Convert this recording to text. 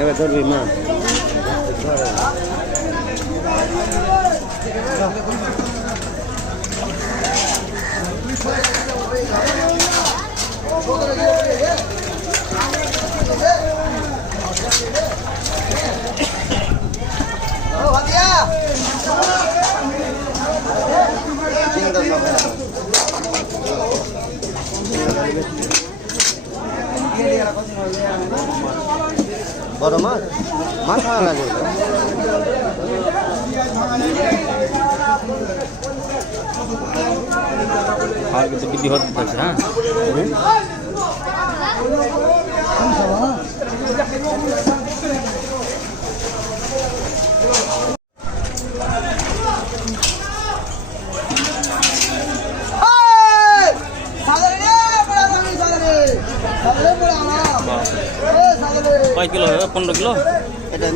এবার ধরবি মা বড় মাছ মাছ ভালো লাগে আর কিন্তু বিধি হতে পারছে হ্যাঁ কয় কিলো হবে 15 কিলো এটা